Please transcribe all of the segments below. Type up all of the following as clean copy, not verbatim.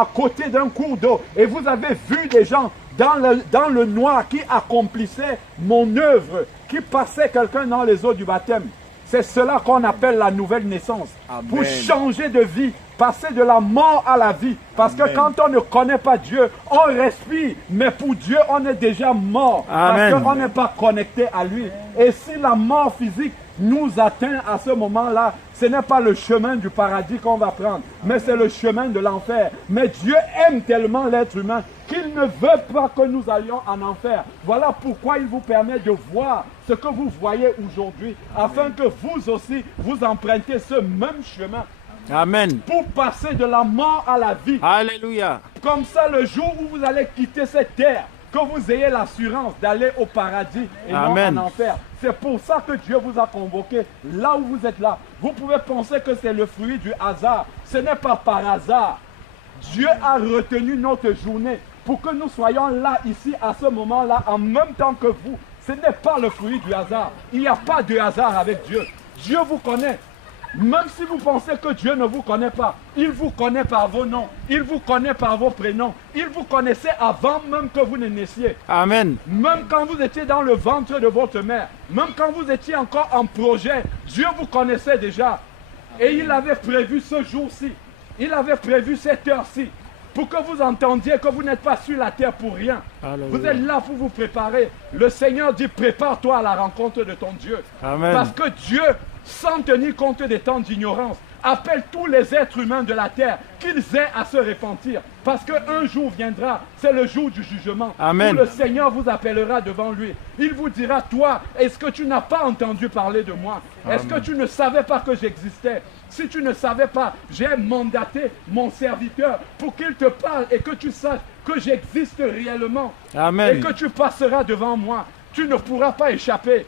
à côté d'un cours d'eau et vous avez vu des gens dans le noir qui accomplissaient mon œuvre, qui passaient quelqu'un dans les eaux du baptême. C'est cela qu'on appelle la nouvelle naissance. Amen. Pour changer de vie, passer de la mort à la vie. Parce Amen. Que quand on ne connaît pas Dieu, on respire. Mais pour Dieu, on est déjà mort. Amen. Parce qu'on n'est pas connecté à lui. Et si la mort physique nous atteint à ce moment-là, ce n'est pas le chemin du paradis qu'on va prendre, mais c'est le chemin de l'enfer. Mais Dieu aime tellement l'être humain qu'il ne veut pas que nous allions en enfer. Voilà pourquoi il vous permet de voir ce que vous voyez aujourd'hui, afin que vous aussi, vous empruntez ce même chemin. Amen. Pour passer de la mort à la vie. Alléluia. Comme ça, le jour où vous allez quitter cette terre, que vous ayez l'assurance d'aller au paradis et Amen. Non en enfer. C'est pour ça que Dieu vous a convoqué là où vous êtes là. Vous pouvez penser que c'est le fruit du hasard. Ce n'est pas par hasard. Dieu a retenu notre journée pour que nous soyons là, ici, à ce moment-là, en même temps que vous. Ce n'est pas le fruit du hasard. Il n'y a pas de hasard avec Dieu. Dieu vous connaît. Même si vous pensez que Dieu ne vous connaît pas, il vous connaît par vos noms, il vous connaît par vos prénoms, il vous connaissait avant même que vous ne naissiez. Amen. Même quand vous étiez dans le ventre de votre mère, même quand vous étiez encore en projet, Dieu vous connaissait déjà. Et il avait prévu ce jour-ci, il avait prévu cette heure-ci, pour que vous entendiez que vous n'êtes pas sur la terre pour rien. Alléluia. Vous êtes là pour vous préparer. Le Seigneur dit, prépare-toi à la rencontre de ton Dieu. Amen. Parce que Dieu, sans tenir compte des temps d'ignorance, appelle tous les êtres humains de la terre qu'ils aient à se repentir. Parce qu'un jour viendra, c'est le jour du jugement. Amen. Où le Seigneur vous appellera devant lui. Il vous dira, toi, est-ce que tu n'as pas entendu parler de moi? Est-ce que tu ne savais pas que j'existais? Si tu ne savais pas, j'ai mandaté mon serviteur pour qu'il te parle et que tu saches que j'existe réellement. Amen. Et que tu passeras devant moi. Tu ne pourras pas échapper.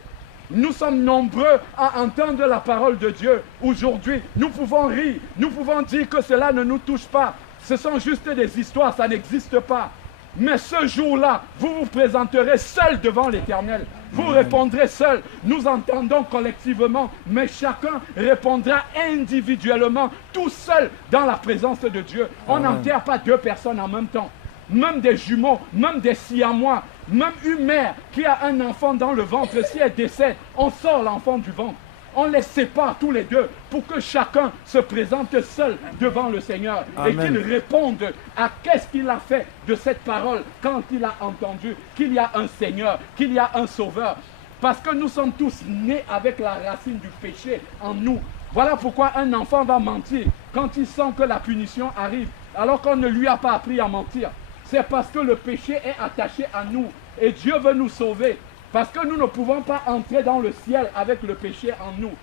Nous sommes nombreux à entendre la parole de Dieu aujourd'hui. Nous pouvons rire, nous pouvons dire que cela ne nous touche pas. Ce sont juste des histoires, ça n'existe pas. Mais ce jour-là, vous vous présenterez seul devant l'Éternel. Vous répondrez seul. Nous entendons collectivement, mais chacun répondra individuellement, tout seul dans la présence de Dieu. On n'enterre pas deux personnes en même temps. Même des jumeaux, même des siamois, même une mère qui a un enfant dans le ventre, si elle décède, on sort l'enfant du ventre. On les sépare tous les deux pour que chacun se présente seul devant le Seigneur. Amen. Et qu'il réponde à qu'est-ce qu'il a fait de cette parole quand il a entendu qu'il y a un Seigneur, qu'il y a un Sauveur. Parce que nous sommes tous nés avec la racine du péché en nous. Voilà pourquoi un enfant va mentir quand il sent que la punition arrive, alors qu'on ne lui a pas appris à mentir. C'est parce que le péché est attaché à nous et Dieu veut nous sauver. Parce que nous ne pouvons pas entrer dans le ciel avec le péché en nous.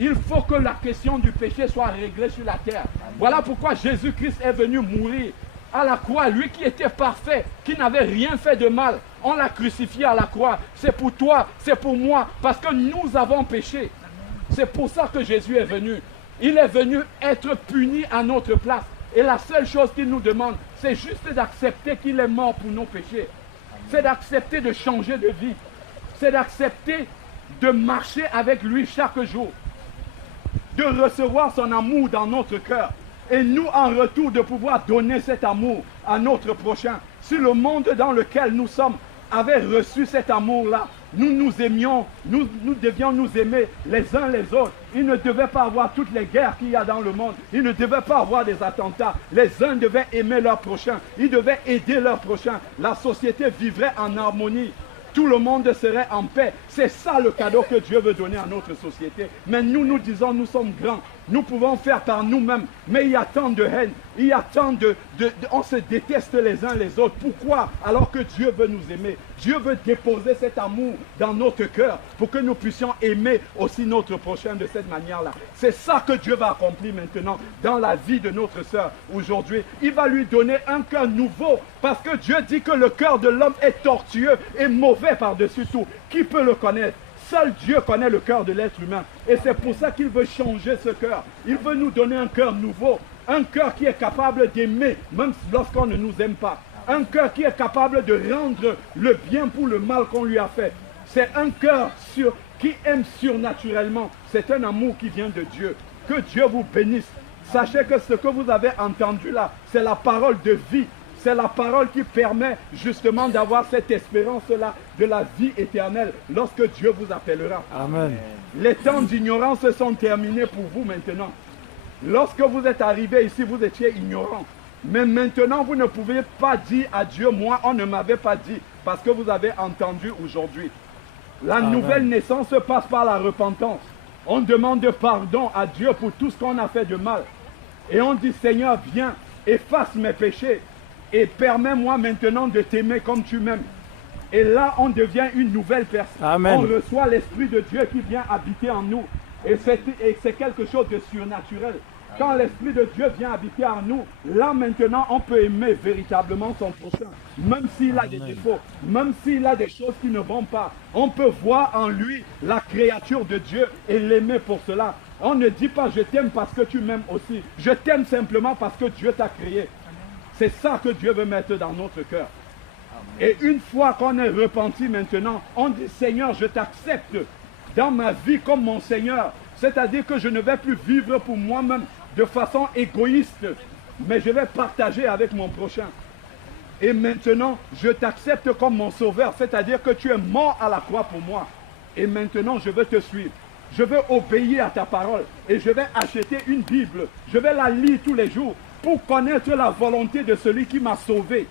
Il faut que la question du péché soit réglée sur la terre. Voilà pourquoi Jésus-Christ est venu mourir à la croix. Lui qui était parfait, qui n'avait rien fait de mal. On l'a crucifié à la croix. C'est pour toi, c'est pour moi, parce que nous avons péché. C'est pour ça que Jésus est venu. Il est venu être puni à notre place. Et la seule chose qu'il nous demande, c'est juste d'accepter qu'il est mort pour nos péchés. C'est d'accepter de changer de vie. C'est d'accepter de marcher avec lui chaque jour. De recevoir son amour dans notre cœur. Et nous, en retour, de pouvoir donner cet amour à notre prochain. Si le monde dans lequel nous sommes avait reçu cet amour-là, nous nous aimions, nous devions nous aimer les uns les autres. Il ne devait pas avoir toutes les guerres qu'il y a dans le monde. Il ne devait pas avoir des attentats. Les uns devaient aimer leur prochain. Ils devaient aider leur prochain. La société vivrait en harmonie. Tout le monde serait en paix. C'est ça le cadeau que Dieu veut donner à notre société. Mais nous disons, nous sommes grands. Nous pouvons faire par nous-mêmes. Mais il y a tant de haine. Il y a tant on se déteste les uns les autres. Pourquoi? Alors que Dieu veut nous aimer. Dieu veut déposer cet amour dans notre cœur pour que nous puissions aimer aussi notre prochain de cette manière-là. C'est ça que Dieu va accomplir maintenant dans la vie de notre sœur aujourd'hui. Il va lui donner un cœur nouveau parce que Dieu dit que le cœur de l'homme est tortueux et mauvais par-dessus tout. Qui peut le connaître? Seul Dieu connaît le cœur de l'être humain. Et c'est pour ça qu'il veut changer ce cœur. Il veut nous donner un cœur nouveau. Un cœur qui est capable d'aimer, même lorsqu'on ne nous aime pas. Un cœur qui est capable de rendre le bien pour le mal qu'on lui a fait. C'est un cœur qui aime surnaturellement. C'est un amour qui vient de Dieu. Que Dieu vous bénisse. Sachez que ce que vous avez entendu là, c'est la parole de vie. C'est la parole qui permet justement d'avoir cette espérance-là de la vie éternelle lorsque Dieu vous appellera. Amen. Les temps d'ignorance sont terminés pour vous maintenant. Lorsque vous êtes arrivé ici, vous étiez ignorant. Mais maintenant, vous ne pouvez pas dire à Dieu, moi, on ne m'avait pas dit, parce que vous avez entendu aujourd'hui. La nouvelle naissance passe par la repentance. On demande pardon à Dieu pour tout ce qu'on a fait de mal. Et on dit, Seigneur, viens, efface mes péchés et permets-moi maintenant de t'aimer comme tu m'aimes. Et là, on devient une nouvelle personne. Amen. On reçoit l'Esprit de Dieu qui vient habiter en nous. Et c'est quelque chose de surnaturel. Quand l'Esprit de Dieu vient habiter en nous, là maintenant, on peut aimer véritablement son prochain. Même s'il a des défauts, même s'il a des choses qui ne vont pas, on peut voir en lui la créature de Dieu et l'aimer pour cela. On ne dit pas je t'aime parce que tu m'aimes aussi. Je t'aime simplement parce que Dieu t'a créé. C'est ça que Dieu veut mettre dans notre cœur. Et une fois qu'on est repenti maintenant, on dit Seigneur, je t'accepte dans ma vie comme mon Seigneur. C'est-à-dire que je ne vais plus vivre pour moi-même de façon égoïste, mais je vais partager avec mon prochain. Et maintenant, je t'accepte comme mon sauveur, c'est-à-dire que tu es mort à la croix pour moi. Et maintenant, je veux te suivre. Je veux obéir à ta parole. Et je vais acheter une Bible. Je vais la lire tous les jours pour connaître la volonté de celui qui m'a sauvé,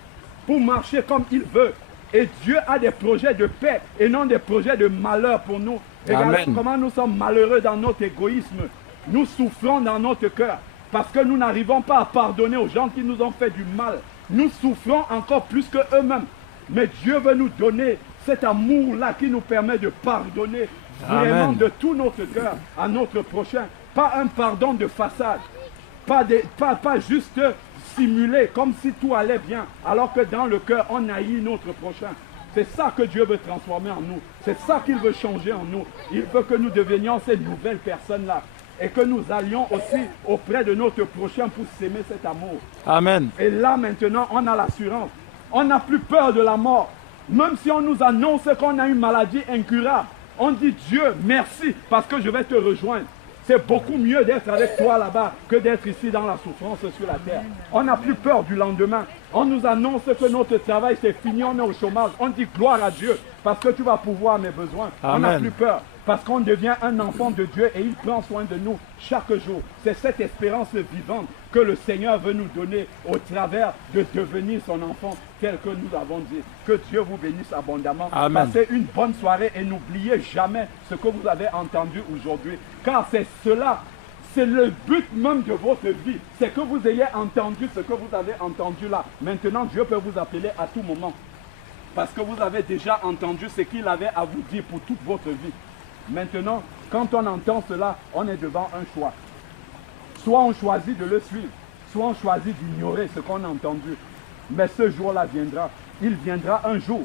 pour marcher comme il veut. Et Dieu a des projets de paix et non des projets de malheur pour nous. Regardez comment nous sommes malheureux dans notre égoïsme. Nous souffrons dans notre cœur parce que nous n'arrivons pas à pardonner aux gens qui nous ont fait du mal. Nous souffrons encore plus que eux-mêmes. Mais Dieu veut nous donner cet amour-là qui nous permet de pardonner vraiment de tout notre cœur à notre prochain. Pas un pardon de façade. Pas juste simuler comme si tout allait bien, alors que dans le cœur, on haït notre prochain. C'est ça que Dieu veut transformer en nous. C'est ça qu'il veut changer en nous. Il veut que nous devenions ces nouvelles personnes-là. Et que nous allions aussi auprès de notre prochain pour s'aimer cet amour. Amen. Et là maintenant, on a l'assurance. On n'a plus peur de la mort. Même si on nous annonce qu'on a une maladie incurable, on dit Dieu, merci parce que je vais te rejoindre. C'est beaucoup mieux d'être avec toi là-bas que d'être ici dans la souffrance sur la terre. On n'a plus peur du lendemain. On nous annonce que notre travail c'est fini, on est au chômage. On dit gloire à Dieu parce que tu vas pouvoir mes besoins. Amen. On n'a plus peur parce qu'on devient un enfant de Dieu et il prend soin de nous chaque jour. C'est cette espérance vivante que le Seigneur veut nous donner au travers de devenir son enfant tel que nous avons dit. Que Dieu vous bénisse abondamment. Amen. Passez une bonne soirée et n'oubliez jamais ce que vous avez entendu aujourd'hui. Car c'est cela, c'est le but même de votre vie. C'est que vous ayez entendu ce que vous avez entendu là. Maintenant, Dieu peut vous appeler à tout moment. Parce que vous avez déjà entendu ce qu'il avait à vous dire pour toute votre vie. Maintenant, quand on entend cela, on est devant un choix. Soit on choisit de le suivre, soit on choisit d'ignorer ce qu'on a entendu. Mais ce jour-là viendra. Il viendra un jour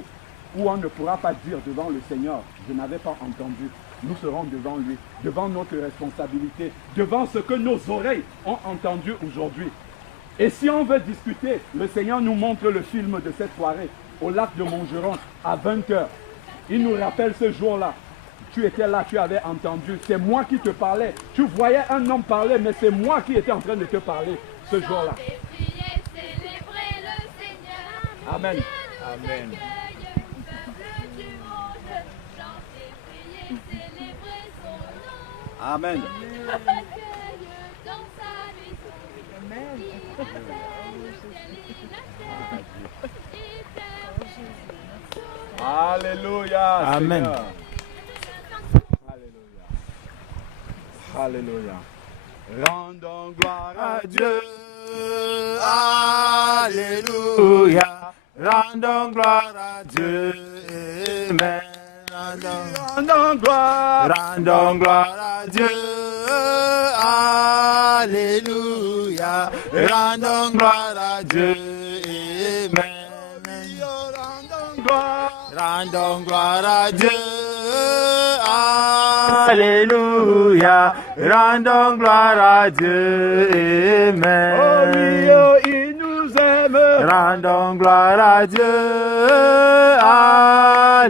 où on ne pourra pas dire devant le Seigneur, je n'avais pas entendu. Nous serons devant lui, devant notre responsabilité, devant ce que nos oreilles ont entendu aujourd'hui. Et si on veut discuter, le Seigneur nous montre le film de cette soirée au lac de Montgeron à 20h. Il nous rappelle ce jour-là. Tu étais là, tu avais entendu. C'est moi qui te parlais. Tu voyais un homme parler, mais c'est moi qui étais en train de te parler ce jour-là. Amen. Amen. Amen. Alléluia. Amen. Seigneur. Alléluia. Alléluia. Rendons gloire à Dieu. Alléluia. Rendons gloire à Dieu. Amen. Rendons gloire. Rendons gloire à Dieu. Alléluia. Rendons gloire à Dieu. Amen. Rendons gloire à Dieu. Alléluia. Rendons gloire à Dieu. Amen. Oh oui, oh, il nous aime. Rendons gloire à Dieu.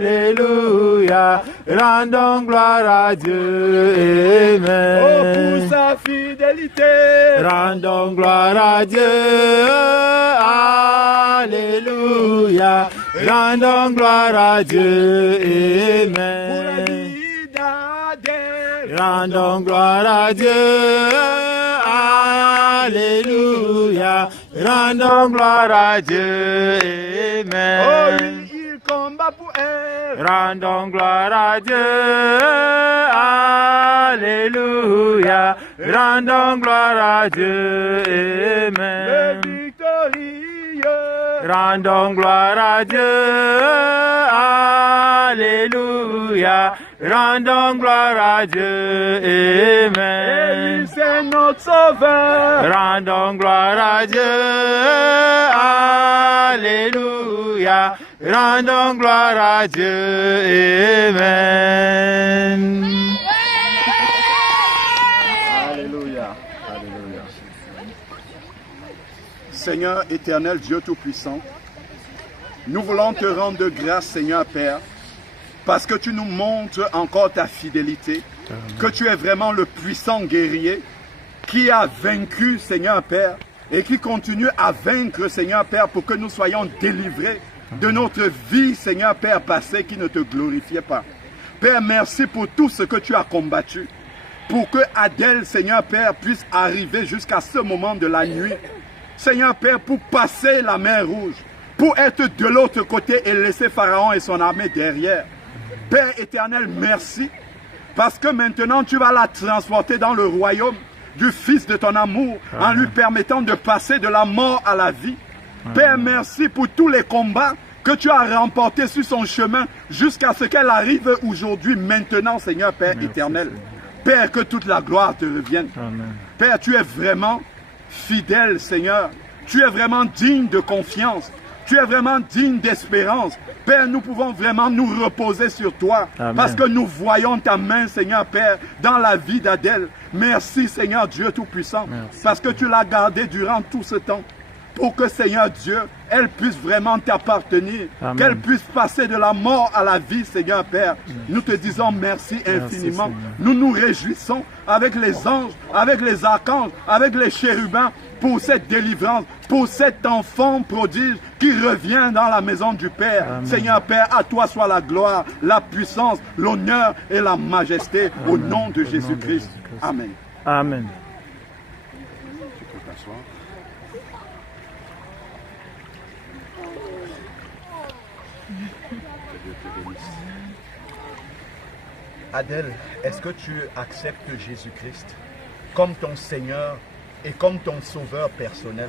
Alléluia. rendons gloire à Dieu. Amen. Oh, pour sa fidélité. Rendons gloire à Dieu. Alléluia. Rendons gloire à Dieu. Amen. Pour la vie d'Adèle. Rendons gloire à Dieu. Alléluia. Rendons gloire à Dieu. Amen. Oh oui, il combat pour elle. Rendons gloire à Dieu. Alléluia. Rendons gloire à Dieu. Amen. Le victorieux. Rendons gloire à Dieu. Alléluia. Rendons gloire à Dieu. Et Amen. lui, c'est notre sauveur. Rendons gloire à Dieu. Alléluia. Rendons gloire à Dieu. Amen. Alléluia. Alléluia. Seigneur éternel, Dieu Tout-Puissant, nous voulons te rendre grâce, Seigneur Père, parce que tu nous montres encore ta fidélité, que tu es vraiment le puissant guerrier qui a vaincu, Seigneur Père, et qui continue à vaincre, Seigneur Père, pour que nous soyons délivrés de notre vie, Seigneur Père, passée qui ne te glorifiait pas. Père, merci pour tout ce que tu as combattu, pour que Adèle, Seigneur Père, puisse arriver jusqu'à ce moment de la nuit. Seigneur Père, pour passer la mer Rouge, pour être de l'autre côté et laisser Pharaon et son armée derrière. Père éternel, merci, parce que maintenant tu vas la transporter dans le royaume du Fils de ton amour, en lui permettant de passer de la mort à la vie. Père, merci pour tous les combats que tu as remportés sur son chemin, jusqu'à ce qu'elle arrive aujourd'hui, maintenant, Seigneur Père éternel. Père, que toute la gloire te revienne. Amen. Père, tu es vraiment fidèle, Seigneur. Tu es vraiment digne de confiance. Tu es vraiment digne d'espérance. Père, nous pouvons vraiment nous reposer sur toi. Amen. Parce que nous voyons ta main, Seigneur Père, dans la vie d'Adèle. Merci, Seigneur Dieu Tout-Puissant. Parce que tu l'as gardée durant tout ce temps. Pour que, Seigneur Dieu, elle puisse vraiment t'appartenir. Amen. Qu'elle puisse passer de la mort à la vie, Seigneur Père. Nous te disons merci infiniment. Seigneur. Nous nous réjouissons avec les anges, avec les archanges, avec les chérubins pour cette délivrance, pour cet enfant prodige qui revient dans la maison du Père. Amen. Seigneur Père, à toi soit la gloire, la puissance, l'honneur et la majesté au nom de Jésus-Christ. Amen. Amen. Tu peux t'asseoir. Que Dieu te bénisse. Adèle, est-ce que tu acceptes Jésus-Christ comme ton Seigneur et comme ton sauveur personnel?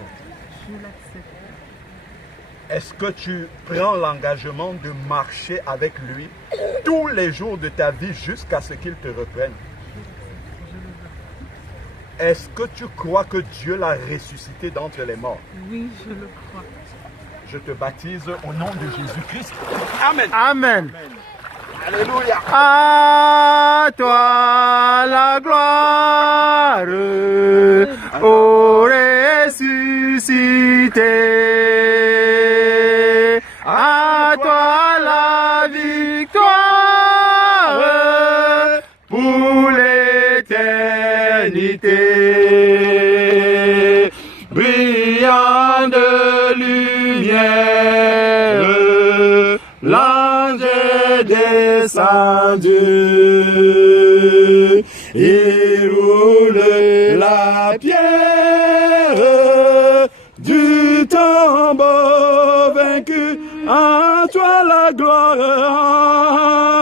Je l'accepte. Est-ce que tu prends l'engagement de marcher avec lui tous les jours de ta vie jusqu'à ce qu'il te reprenne? Est-ce que tu crois que Dieu l'a ressuscité d'entre les morts? Oui, je le crois. Je te baptise au nom de Jésus-Christ. Amen. Amen. Alléluia. À toi la gloire, ô ressuscité. À toi la victoire pour l'éternité. Brillant de lumière, l'ange est descendu. Il roule la pierre du tombeau vaincu. En toi la gloire,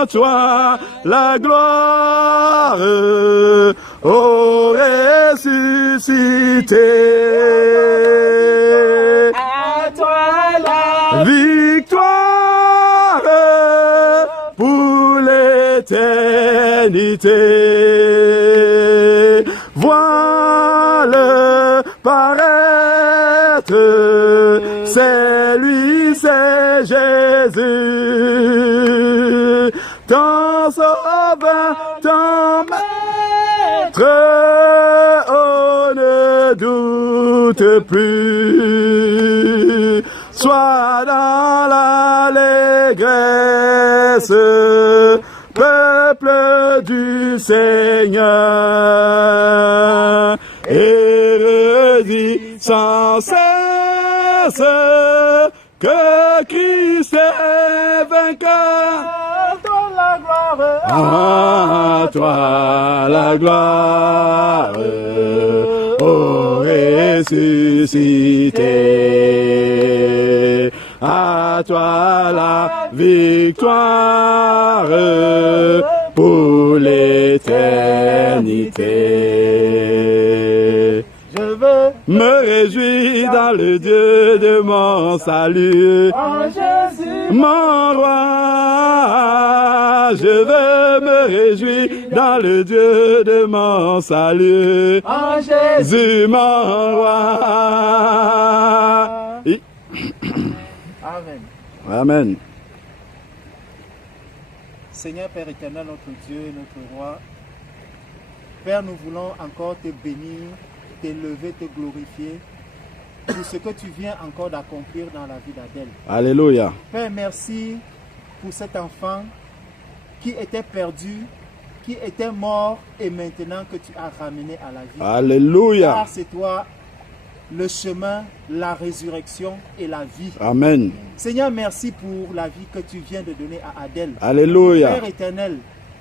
en toi la gloire, ô ressuscité. À toi la victoire pour l'éternité. Vois-le paraître, c'est lui, c'est Jésus, ton sauveur, ton maître. Oh, ne doute plus, sois dans l'allégresse, peuple du Seigneur, et redis sans cesse que Christ est vainqueur. À toi la gloire, ô ressuscité. À toi la victoire pour l'éternité. Je veux Me réjouir dans le Dieu de mon salut, en Jésus, mon roi. Je veux me réjouir dans le Dieu de mon salut, en Jésus. Jésus mon roi. Amen. Amen. Seigneur Père éternel, notre Dieu, notre roi, Père, nous voulons encore te bénir, t'élever, te glorifier pour ce que tu viens encore d'accomplir dans la vie d'Adèle. Alléluia. Père, merci pour cet enfant qui était perdu, qui était mort et maintenant que tu as ramené à la vie. Alléluia. Car c'est toi le chemin, la résurrection et la vie. Amen. Seigneur, merci pour la vie que tu viens de donner à Adèle. Alléluia. Père éternel,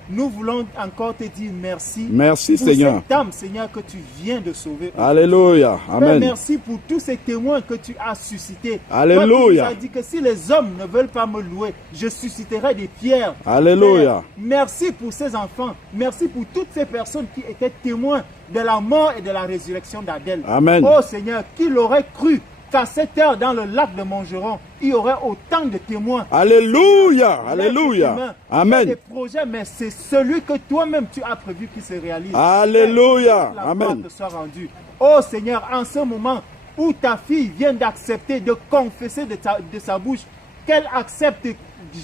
nous voulons encore te dire merci. Merci pour Seigneur. cette âme, Seigneur, que tu viens de sauver. Alléluia. Père, Amen. merci pour tous ces témoins que tu as suscités. Alléluia. Toi qui nous as dit que si les hommes ne veulent pas me louer, je susciterai des pierres. Alléluia. Père, merci pour ces enfants. Merci pour toutes ces personnes qui étaient témoins de la mort et de la résurrection d'Adèle. Amen. Oh Seigneur, qui l'aurait cru qu'à cette heure dans le lac de Montgeron, il y aurait autant de témoins. Alléluia. L'être Alléluia. humain, il y a Amen. des projets, mais c'est celui que toi-même tu as prévu qui se réalise. Alléluia. Que la Amen. gloire te soit rendue. Oh Seigneur, en ce moment où ta fille vient d'accepter, de confesser de sa bouche qu'elle accepte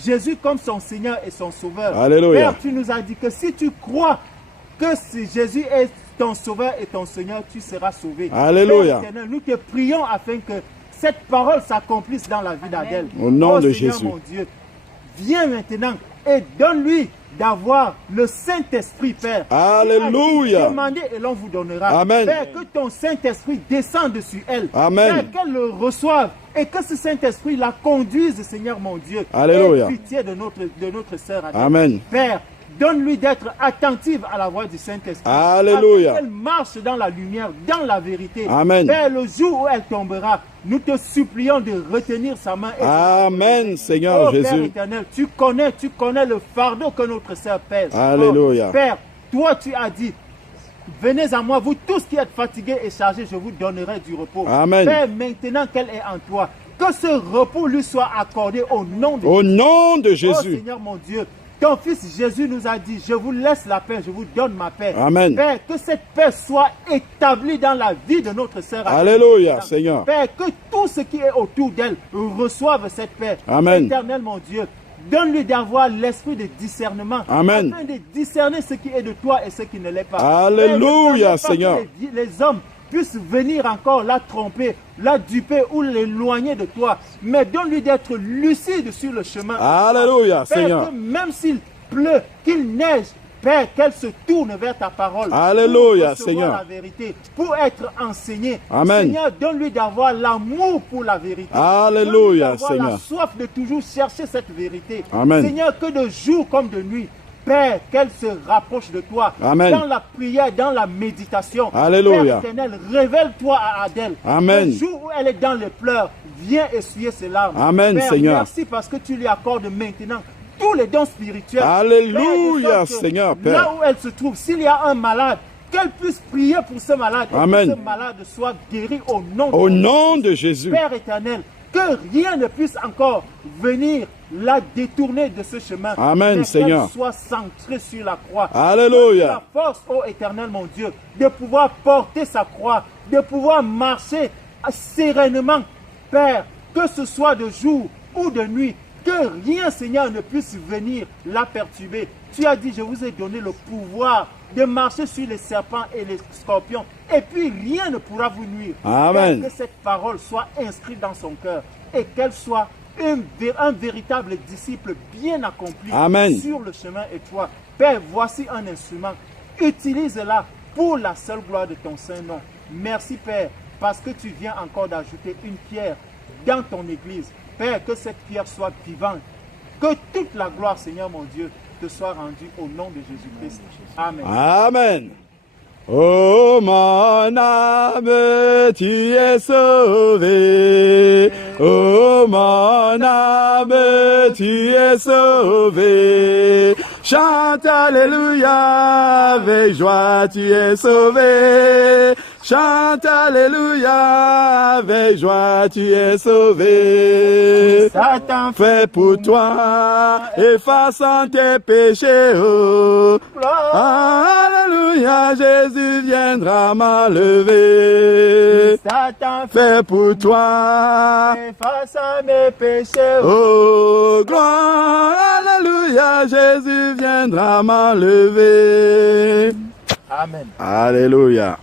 Jésus comme son Seigneur et son Sauveur. Alléluia. Père, tu nous as dit que si tu crois que si Jésus est ton Sauveur et ton Seigneur, tu seras sauvé. Alléluia. Père éternel, nous te prions afin que cette parole s'accomplisse dans la vie d'Adèle. Au nom de Seigneur, Jésus. mon Dieu, viens maintenant et donne-lui d'avoir le Saint-Esprit, Père. Alléluia. Demandez et l'on vous donnera. Amen. Père, que ton Saint-Esprit descende sur elle. Amen. Père, qu'elle le reçoive et que ce Saint-Esprit la conduise, Seigneur mon Dieu. Alléluia. Aie pitié de notre sœur Adèle. Amen. Père, donne-lui d'être attentive à la voix du Saint-Esprit. Alléluia. Afin qu'elle marche dans la lumière, dans la vérité. Amen. Père, le jour où elle tombera, nous te supplions de retenir sa main. Et Amen, Seigneur Oh Père Jésus. éternel, tu connais le fardeau que notre sœur pèse. Alléluia. Oh, Père, toi tu as dit, venez à moi, vous tous qui êtes fatigués et chargés, je vous donnerai du repos. Amen. Père, maintenant qu'elle est en toi, que ce repos lui soit accordé au nom de Au nom de Oh Jésus. Seigneur mon Dieu, ton fils Jésus nous a dit, je vous laisse la paix, je vous donne ma paix. Amen. Père, que cette paix soit établie dans la vie de notre sœur. Alléluia, Seigneur. Père, que tout ce qui est autour d'elle reçoive cette paix. Amen. Éternel mon Dieu, donne-lui d'avoir l'esprit de discernement. Amen. Afin de discerner ce qui est de toi et ce qui ne l'est pas. Alléluia, Père, ne permets pas Seigneur. que les hommes puissent venir encore la tromper, la duper ou l'éloigner de toi. Mais donne-lui d'être lucide sur le chemin. Alléluia, Père, Seigneur. que même s'il pleut, qu'il neige, Père, qu'elle se tourne vers ta parole. Alléluia, pour recevoir Seigneur. la vérité, pour être enseignée. Amen. Seigneur, donne-lui d'avoir l'amour pour la vérité. Alléluia, Donne-lui d'avoir Seigneur. la soif de toujours chercher cette vérité. Amen. Seigneur, que de jour comme de nuit, Père, qu'elle se rapproche de toi. Amen. Dans la prière, dans la méditation. Alléluia. Père éternel, révèle-toi à Adèle. Amen. Le jour où elle est dans les pleurs, viens essuyer ses larmes. Amen, Père, Seigneur. merci parce que tu lui accordes maintenant tous les dons spirituels. Alléluia, Père, de sorte que Seigneur, Père. Là où elle se trouve, s'il y a un malade, qu'elle puisse prier pour ce malade. Et Amen. que ce malade soit guéri au nom Au de nom de Jésus. Père éternel, que rien ne puisse encore venir la détourner de ce chemin. Amen, mais Seigneur. qu'elle soit centrée sur la croix. Alléluia. La force, ô éternel mon Dieu, de pouvoir porter sa croix, de pouvoir marcher sereinement. Père, que ce soit de jour ou de nuit, que rien, Seigneur, ne puisse venir la perturber. Tu as dit, je vous ai donné le pouvoir de marcher sur les serpents et les scorpions. Et puis, rien ne pourra vous nuire. Amen. Père, que cette parole soit inscrite dans son cœur et qu'elle soit un véritable disciple bien accompli Amen. sur le chemin étroit. Père, voici un instrument. Utilise-la pour la seule gloire de ton Saint-Nom. Merci Père, parce que tu viens encore d'ajouter une pierre dans ton église. Père, que cette pierre soit vivante. Que toute la gloire, Seigneur mon Dieu, te soit rendue au nom de Jésus-Christ. Amen. Amen. Oh mon âme, tu es sauvé. Oh mon âme, tu es sauvé. Chante alléluia, avec joie tu es sauvé. Chante alléluia, avec joie tu es sauvé. Satan Fais pour toi, effaçant tes péchés. Oh. Alléluia, Jésus viendra m'enlever. Satan Fais pour toi, effaçant mes péchés. oh gloire, alléluia, Jésus viendra m'enlever. Amen. Alléluia.